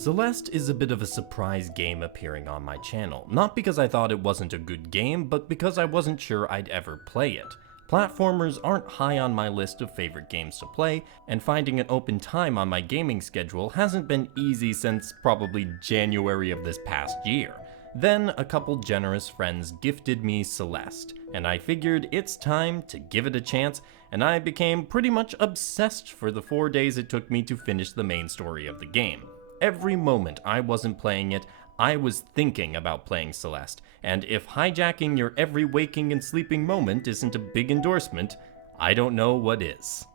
Celeste is a bit of a surprise game appearing on my channel, not because I thought it wasn't a good game, but because I wasn't sure I'd ever play it. Platformers aren't high on my list of favorite games to play, and finding an open time on my gaming schedule hasn't been easy since probably January of this past year. Then a couple generous friends gifted me Celeste, and I figured it's time to give it a chance, and I became pretty much obsessed for the 4 days it took me to finish the main story of the game. Every moment I wasn't playing it, I was thinking about playing Celeste, and if hijacking your every waking and sleeping moment isn't a big endorsement, I don't know what is.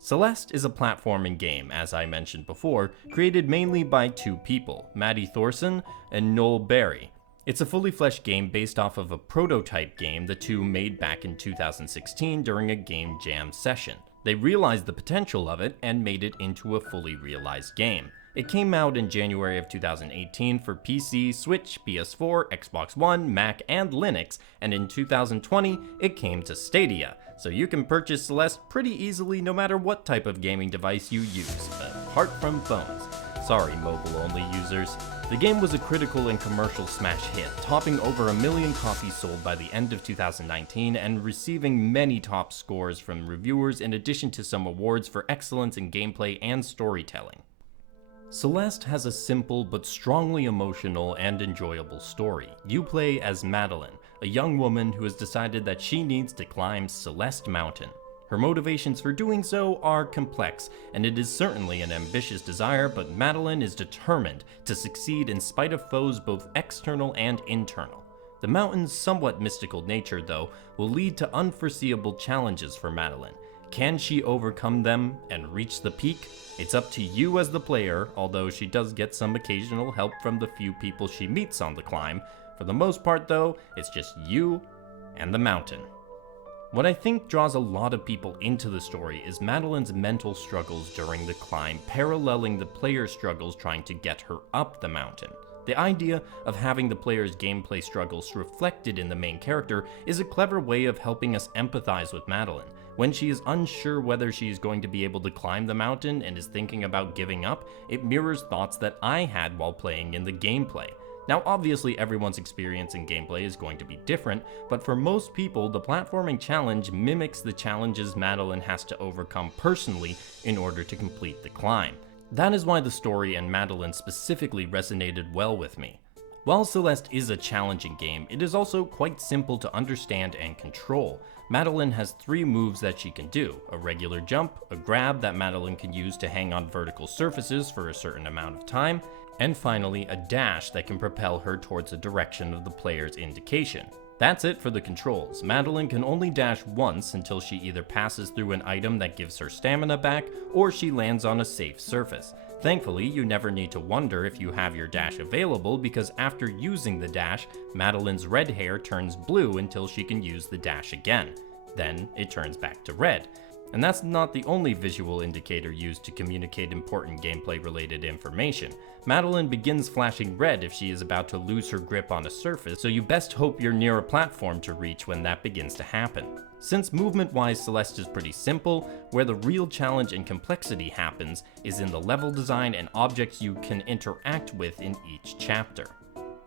Celeste is a platforming game, as I mentioned before, created mainly by two people, Maddie Thorson and Noel Berry. It's a fully fleshed game based off of a prototype game the two made back in 2016 during a game jam session. They realized the potential of it and made it into a fully realized game. It came out in January of 2018 for PC, Switch, PS4, Xbox One, Mac, and Linux, and in 2020 it came to Stadia, so you can purchase Celeste pretty easily no matter what type of gaming device you use, apart from phones. Sorry, mobile-only users. The game was a critical and commercial smash hit, topping over 1 million copies sold by the end of 2019 and receiving many top scores from reviewers in addition to some awards for excellence in gameplay and storytelling. Celeste has a simple but strongly emotional and enjoyable story. You play as Madeline, a young woman who has decided that she needs to climb Celeste Mountain. Her motivations for doing so are complex, and it is certainly an ambitious desire, but Madeline is determined to succeed in spite of foes both external and internal. The mountain's somewhat mystical nature, though, will lead to unforeseeable challenges for Madeline. Can she overcome them and reach the peak? It's up to you as the player, although she does get some occasional help from the few people she meets on the climb. For the most part though, it's just you and the mountain. What I think draws a lot of people into the story is Madeline's mental struggles during the climb, paralleling the player's struggles trying to get her up the mountain. The idea of having the player's gameplay struggles reflected in the main character is a clever way of helping us empathize with Madeline. When she is unsure whether she is going to be able to climb the mountain and is thinking about giving up, it mirrors thoughts that I had while playing in the gameplay. Now obviously everyone's experience in gameplay is going to be different, but for most people the platforming challenge mimics the challenges Madeline has to overcome personally in order to complete the climb. That is why the story and Madeline specifically resonated well with me. While Celeste is a challenging game, it is also quite simple to understand and control. Madeline has 3 moves that she can do: a regular jump, a grab that Madeline can use to hang on vertical surfaces for a certain amount of time, and finally a dash that can propel her towards the direction of the player's indication. That's it for the controls. Madeline can only dash once until she either passes through an item that gives her stamina back, or she lands on a safe surface. Thankfully, you never need to wonder if you have your dash available, because after using the dash, Madeline's red hair turns blue until she can use the dash again. Then it turns back to red. And that's not the only visual indicator used to communicate important gameplay-related information. Madeline begins flashing red if she is about to lose her grip on a surface, so you best hope you're near a platform to reach when that begins to happen. Since movement-wise Celeste is pretty simple, where the real challenge and complexity happens is in the level design and objects you can interact with in each chapter.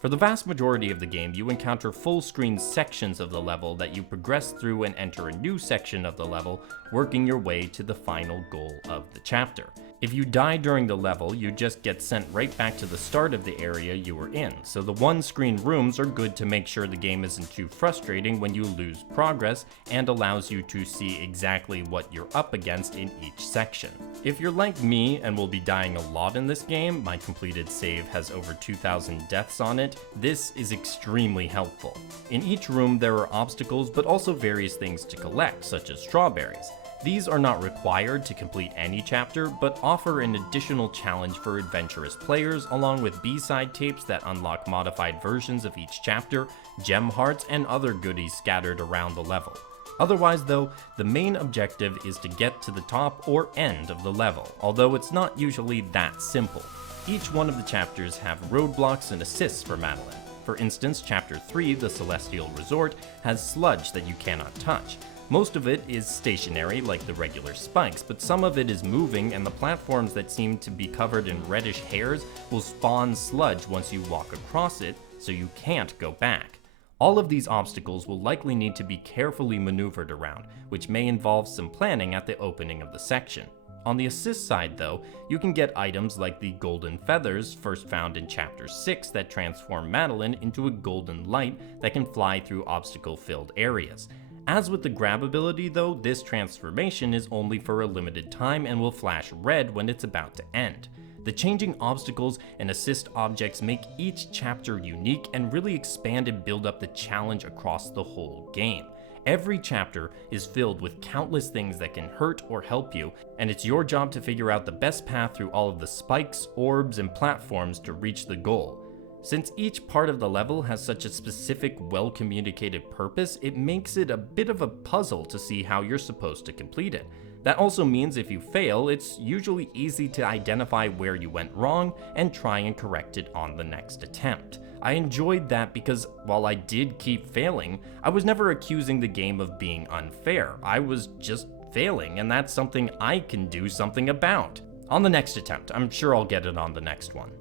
For the vast majority of the game, you encounter full-screen sections of the level that you progress through and enter a new section of the level, working your way to the final goal of the chapter. If you die during the level, you just get sent right back to the start of the area you were in, so the one-screen rooms are good to make sure the game isn't too frustrating when you lose progress, and allows you to see exactly what you're up against in each section. If you're like me and will be dying a lot in this game, my completed save has over 2,000 deaths on it, this is extremely helpful. In each room there are obstacles, but also various things to collect, such as strawberries. These are not required to complete any chapter, but offer an additional challenge for adventurous players, along with B-side tapes that unlock modified versions of each chapter, gem hearts, and other goodies scattered around the level. Otherwise though, the main objective is to get to the top or end of the level, although it's not usually that simple. Each one of the chapters have roadblocks and assists for Madeline. For instance, Chapter 3, the Celestial Resort, has sludge that you cannot touch. Most of it is stationary like the regular spikes, but some of it is moving, and the platforms that seem to be covered in reddish hairs will spawn sludge once you walk across it, so you can't go back. All of these obstacles will likely need to be carefully maneuvered around, which may involve some planning at the opening of the section. On the assist side though, you can get items like the golden feathers first found in chapter 6 that transform Madeline into a golden light that can fly through obstacle-filled areas. As with the grab ability though, this transformation is only for a limited time and will flash red when it's about to end. The changing obstacles and assist objects make each chapter unique and really expand and build up the challenge across the whole game. Every chapter is filled with countless things that can hurt or help you, and it's your job to figure out the best path through all of the spikes, orbs, and platforms to reach the goal. Since each part of the level has such a specific, well-communicated purpose, it makes it a bit of a puzzle to see how you're supposed to complete it. That also means if you fail, it's usually easy to identify where you went wrong and try and correct it on the next attempt. I enjoyed that because while I did keep failing, I was never accusing the game of being unfair. I was just failing, and that's something I can do something about. On the next attempt, I'm sure I'll get it on the next one.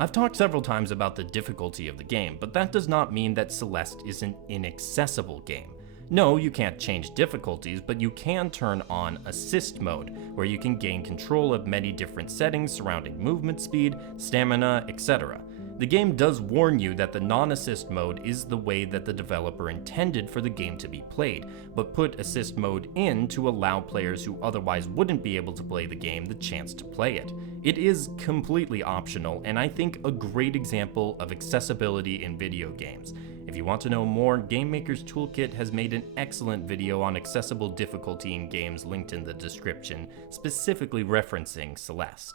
I've talked several times about the difficulty of the game, but that does not mean that Celeste is an inaccessible game. No, you can't change difficulties, but you can turn on assist mode, where you can gain control of many different settings surrounding movement speed, stamina, etc. The game does warn you that the non-assist mode is the way that the developer intended for the game to be played, but put assist mode in to allow players who otherwise wouldn't be able to play the game the chance to play it. It is completely optional, and I think a great example of accessibility in video games. If you want to know more, Game Maker's Toolkit has made an excellent video on accessible difficulty in games linked in the description, specifically referencing Celeste.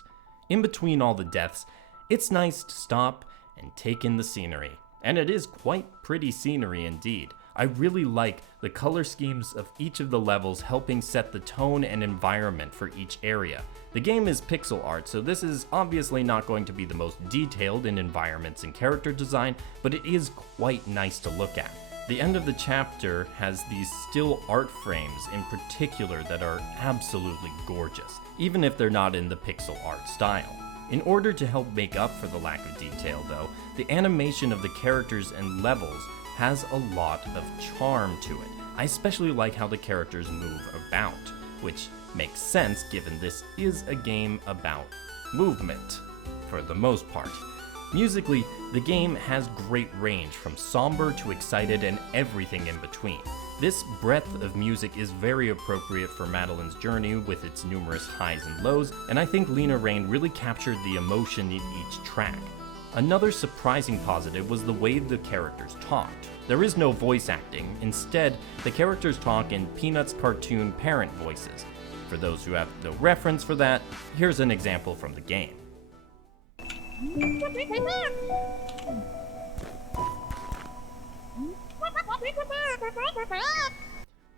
In between all the deaths, it's nice to stop and take in the scenery. And it is quite pretty scenery indeed. I really like the color schemes of each of the levels helping set the tone and environment for each area. The game is pixel art, so this is obviously not going to be the most detailed in environments and character design, but it is quite nice to look at. The end of the chapter has these still art frames in particular that are absolutely gorgeous, even if they're not in the pixel art style. In order to help make up for the lack of detail though, the animation of the characters and levels has a lot of charm to it. I especially like how the characters move about, which makes sense given this is a game about movement, for the most part. Musically, the game has great range from somber to excited and everything in between. This breadth of music is very appropriate for Madeline's journey with its numerous highs and lows, and I think Lena Raine really captured the emotion in each track. Another surprising positive was the way the characters talked. There is no voice acting, instead, the characters talk in Peanuts cartoon parent voices. For those who have no reference for that, here's an example from the game.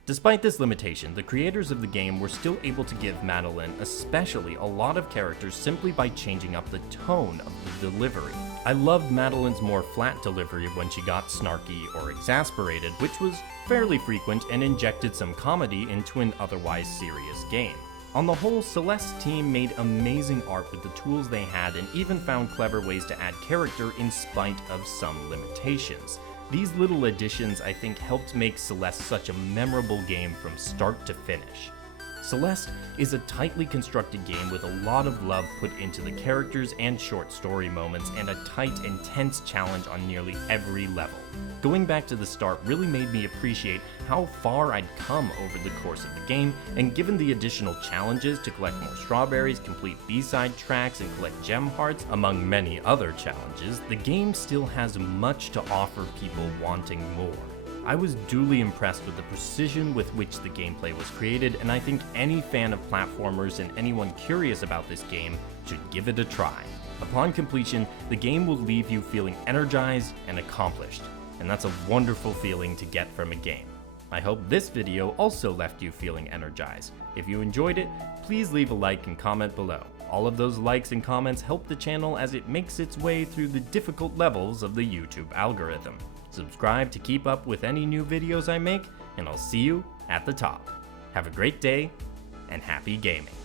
Despite this limitation, the creators of the game were still able to give Madeline especially a lot of characters simply by changing up the tone of the delivery. I loved Madeline's more flat delivery when she got snarky or exasperated, which was fairly frequent and injected some comedy into an otherwise serious game. On the whole, Celeste's team made amazing art with the tools they had and even found clever ways to add character in spite of some limitations. These little additions, I think, helped make Celeste such a memorable game from start to finish. Celeste is a tightly constructed game with a lot of love put into the characters and short story moments and a tight, intense challenge on nearly every level. Going back to the start really made me appreciate how far I'd come over the course of the game, and given the additional challenges to collect more strawberries, complete B-side tracks, and collect gem hearts, among many other challenges, the game still has much to offer people wanting more. I was duly impressed with the precision with which the gameplay was created, and I think any fan of platformers and anyone curious about this game should give it a try. Upon completion, the game will leave you feeling energized and accomplished, and that's a wonderful feeling to get from a game. I hope this video also left you feeling energized. If you enjoyed it, please leave a like and comment below. All of those likes and comments help the channel as it makes its way through the difficult levels of the YouTube algorithm. Subscribe to keep up with any new videos I make, and I'll see you at the top. Have a great day, and happy gaming.